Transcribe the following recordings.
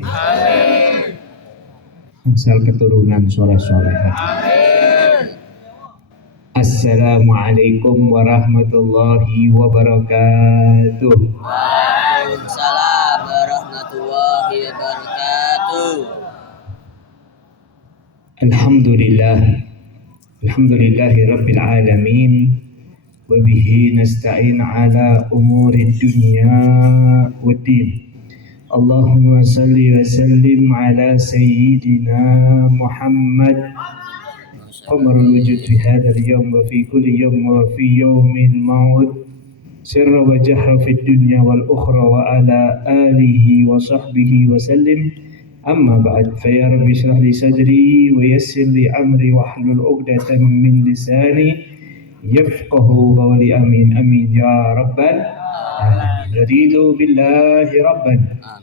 kabeh. Amin. Asal keturunan soleh-solehat. Amin. Assalamualaikum warahmatullahi wabarakatuh. Waalaikumsalam warahmatullahi wabarakatuh. Alhamdulillahi rabbil alamin. وبه نستعين على أمور الدنيا والدين اللهم صل وسلم على سيدنا محمد قمر الوجود في هذا اليوم وفي كل يوم وفي يوم الموت سر وجهر في الدنيا والأخرى وعلى آله وصحبه وسلم أما بعد فيا رب اشرح لي صدري ويسر لي أمري واحلل عقدة من لساني يفقه قولي آمين آمين يا رب العالمين. رضيت بالله ربا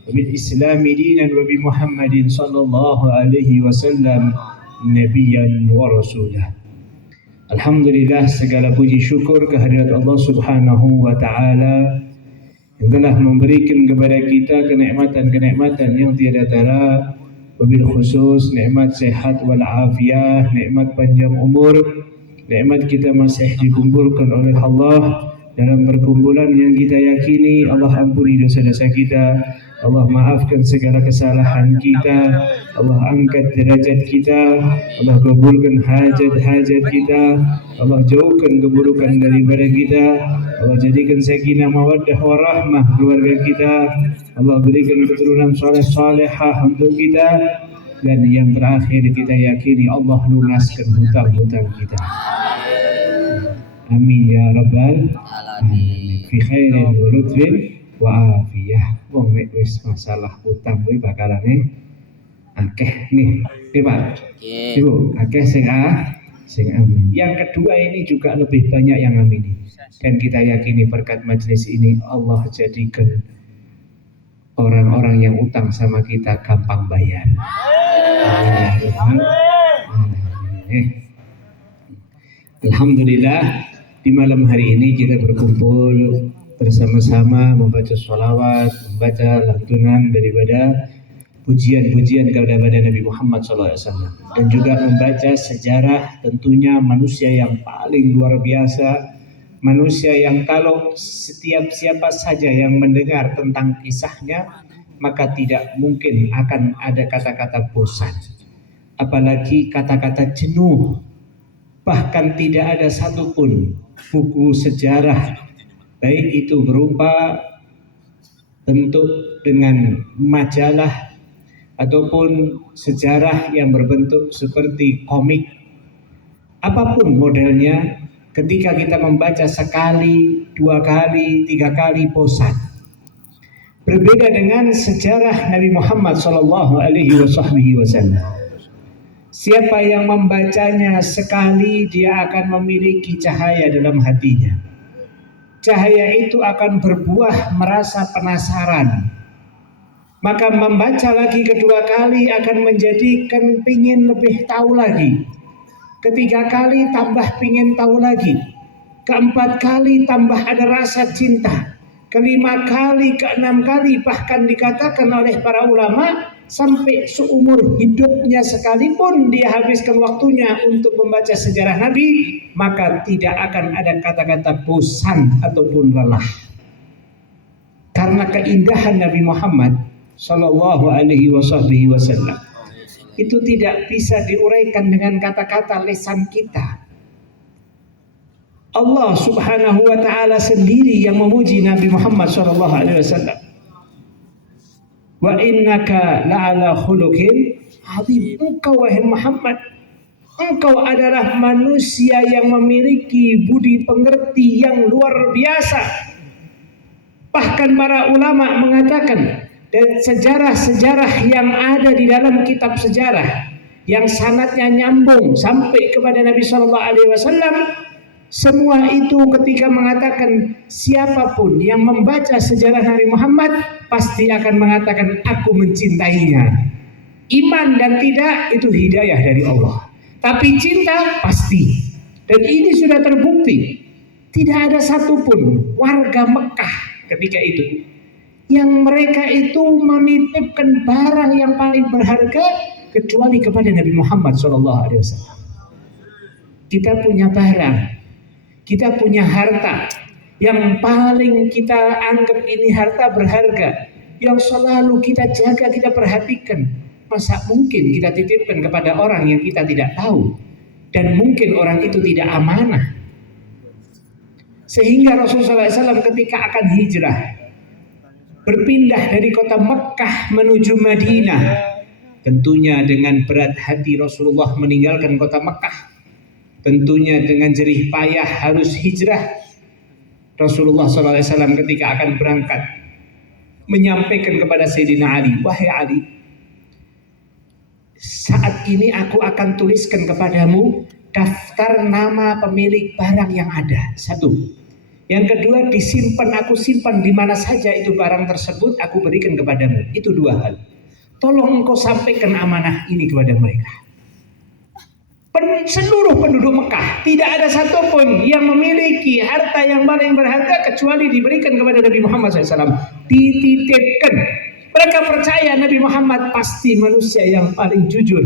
وبالإسلام دينا وبمحمد صلى الله عليه وسلم نبيا ورسولا. Alhamdulillah, segala puji syukur kehadirat Allah Subhanahu wa taala yang telah memberikan kepada kita kenikmatan-kenikmatan yang tiada tara, wabil khusus nikmat sehat wal afiah, nikmat panjang umur, nikmat kita masih dikumpulkan oleh Allah dalam perkumpulan yang kita yakini Allah ampuni dosa-dosa kita, Allah maafkan segala kesalahan kita, Allah angkat derajat kita, Allah kabulkan hajat-hajat kita, Allah jauhkan keburukan daripada kita, Allah jadikan sakinah mawaddah warahmah keluarga kita, Allah berikan keturunan saleh-salehah untuk kita, dan yang terakhir kita yakini Allah lunaskan hutang-hutang kita. Amin ya rabbal alamin. Fi khairin wa lutfin wa afiyah. Wong nek wis masalah hutang kuwi bakalane akeh nih. Pak. Ibu, akeh sing amin. Yang kedua ini juga lebih banyak yang amin. Dan kita yakini berkat majelis ini Allah jadikan orang-orang yang utang sama kita gampang bayar. Alhamdulillah, di malam hari ini kita berkumpul bersama-sama membaca sholawat, membaca lantunan daripada pujian-pujian kepada Nabi Muhammad SAW, dan juga membaca sejarah tentunya manusia yang paling luar biasa, manusia yang kalau setiap siapa saja yang mendengar tentang kisahnya maka tidak mungkin akan ada kata-kata bosan, apalagi kata-kata jenuh. Bahkan tidak ada satupun buku sejarah, baik itu berupa bentuk dengan majalah ataupun sejarah yang berbentuk seperti komik, apapun modelnya, ketika kita membaca sekali, dua kali, tiga kali bosan. Berbeda dengan sejarah Nabi Muhammad SAW. Siapa yang membacanya sekali, dia akan memiliki cahaya dalam hatinya. Cahaya itu akan berbuah merasa penasaran. Maka membaca lagi kedua kali akan menjadikan pingin lebih tahu lagi. Ketiga kali tambah pingin tahu lagi. Keempat kali tambah ada rasa cinta. Kelima kali, keenam kali, bahkan dikatakan oleh para ulama sampai seumur hidupnya sekalipun dia habiskan waktunya untuk membaca sejarah Nabi, maka tidak akan ada kata-kata bosan ataupun lelah. Karena keindahan Nabi Muhammad Sallallahu Alaihi Wasallam itu tidak bisa diuraikan dengan kata-kata lisan kita. Allah Subhanahu wa taala sendiri yang memuji Nabi Muhammad sallallahu alaihi wasallam. Wa innaka la'ala khuluqin azim. Engkau wahai Muhammad, engkau adalah manusia yang memiliki budi pengerti yang luar biasa. Bahkan para ulama mengatakan, dan sejarah-sejarah yang ada di dalam kitab sejarah yang sanadnya nyambung sampai kepada Nabi sallallahu alaihi wasallam, semua itu ketika mengatakan siapapun yang membaca sejarah Nabi Muhammad pasti akan mengatakan aku mencintainya. Iman dan tidak itu hidayah dari Allah. Tapi cinta pasti. Dan ini sudah terbukti. Tidak ada satupun warga Mekah ketika itu yang mereka itu menitipkan barang yang paling berharga kecuali kepada Nabi Muhammad SAW. Kita punya barang, kita punya harta yang paling kita anggap ini harta berharga, yang selalu kita jaga, kita perhatikan. Masa mungkin kita titipkan kepada orang yang kita tidak tahu, dan mungkin orang itu tidak amanah. Sehingga Rasulullah SAW ketika akan hijrah, berpindah dari kota Mekah menuju Madinah, tentunya dengan berat hati Rasulullah meninggalkan kota Mekah, tentunya dengan jerih payah harus hijrah. Rasulullah SAW ketika akan berangkat menyampaikan kepada Sayyidina Ali, wahai Ali, saat ini aku akan tuliskan kepadamu daftar nama pemilik barang yang ada. Satu. Yang kedua, aku simpan di mana saja itu barang tersebut, aku berikan kepadamu. Itu dua hal. Tolong engkau sampaikan amanah ini kepada mereka. Seluruh penduduk Mekah tidak ada satupun yang memiliki harta yang paling berharga kecuali diberikan kepada Nabi Muhammad SAW. Dititipkan. Mereka percaya Nabi Muhammad pasti manusia yang paling jujur.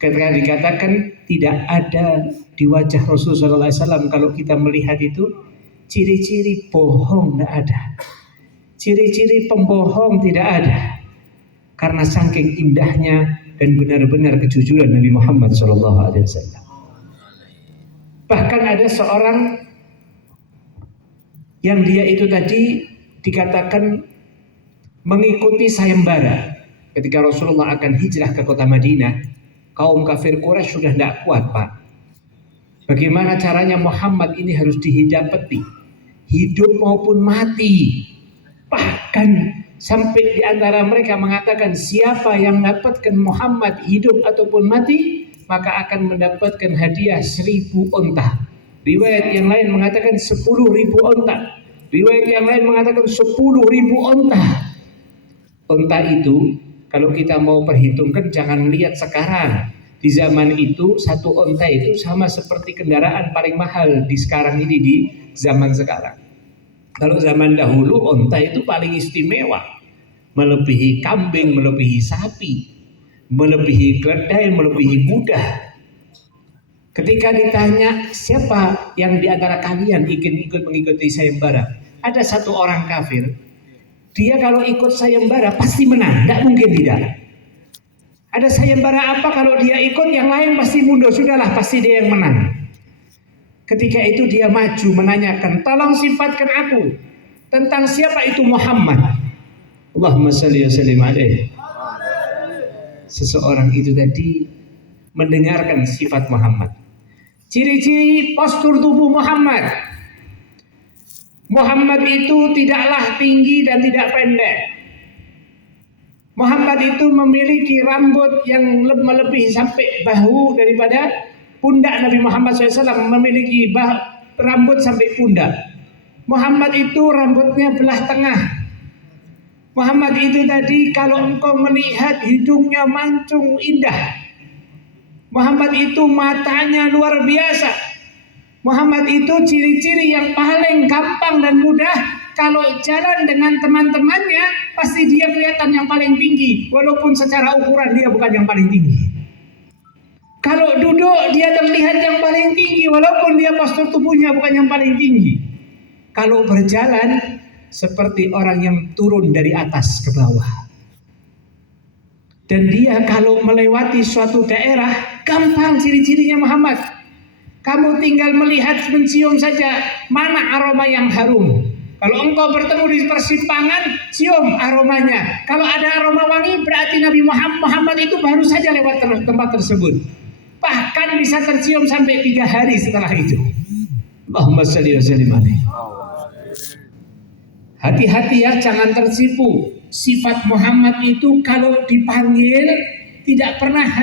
Ketika dikatakan tidak ada di wajah Rasulullah SAW, kalau kita melihat itu ciri-ciri bohong tidak ada, ciri-ciri pembohong tidak ada, karena saking indahnya dan benar-benar kejujuran Nabi Muhammad SAW. Bahkan ada seorang yang dia itu tadi dikatakan mengikuti sayembara ketika Rasulullah akan hijrah ke kota Madinah. Kaum kafir Quraisy sudah tidak kuat, Pak. Bagaimana caranya Muhammad ini harus dihidapeti, hidup maupun mati. Bahkan sampai di antara mereka mengatakan siapa yang mendapatkan Muhammad hidup ataupun mati, maka akan mendapatkan hadiah 1000 unta. Riwayat yang lain mengatakan 10.000 unta. Riwayat yang lain mengatakan 10.000 unta. Unta itu kalau kita mau perhitungkan, jangan lihat sekarang. Di zaman itu satu unta itu sama seperti kendaraan paling mahal di sekarang ini, di zaman sekarang. Kalau zaman dahulu unta itu paling istimewa, melebihi kambing, melebihi sapi, melebihi keledai, melebihi kuda. Ketika ditanya siapa yang di antara kalian ingin ikut mengikuti sayembara, ada satu orang kafir. Dia kalau ikut sayembara pasti menang, tidak mungkin tidak. Ada sayembara apa kalau dia ikut, yang lain pasti mundur, sudahlah pasti dia yang menang. Ketika itu dia maju menanyakan, tolong sifatkan aku tentang siapa itu Muhammad. Allahumma shalli wa sallim alaihi. Seseorang itu tadi mendengarkan sifat Muhammad. Ciri-ciri postur tubuh Muhammad. Muhammad itu tidaklah tinggi dan tidak pendek. Muhammad itu memiliki rambut yang melebihi sampai bahu daripada pundak. Nabi Muhammad SAW memiliki rambut sampai pundak. Muhammad itu rambutnya belah tengah. Muhammad itu tadi kalau engkau melihat hidungnya mancung indah. Muhammad itu matanya luar biasa. Muhammad itu ciri-ciri yang paling gampang dan mudah. Kalau jalan dengan teman-temannya, pasti dia kelihatan yang paling tinggi, walaupun secara ukuran dia bukan yang paling tinggi. Kalau duduk, dia terlihat yang paling tinggi, walaupun dia postur tubuhnya bukan yang paling tinggi. Kalau berjalan, seperti orang yang turun dari atas ke bawah. Dan dia kalau melewati suatu daerah, gampang ciri-cirinya Muhammad. Kamu tinggal melihat, mencium saja mana aroma yang harum. Kalau engkau bertemu di persimpangan, cium aromanya. Kalau ada aroma wangi, berarti Nabi Muhammad itu baru saja lewat tempat tersebut. Bahkan bisa tercium sampai 3 hari setelah itu. Allahumma shalli wa sallim alaihi. Hati-hati ya, jangan tertipu. Sifat Muhammad itu kalau dipanggil tidak pernah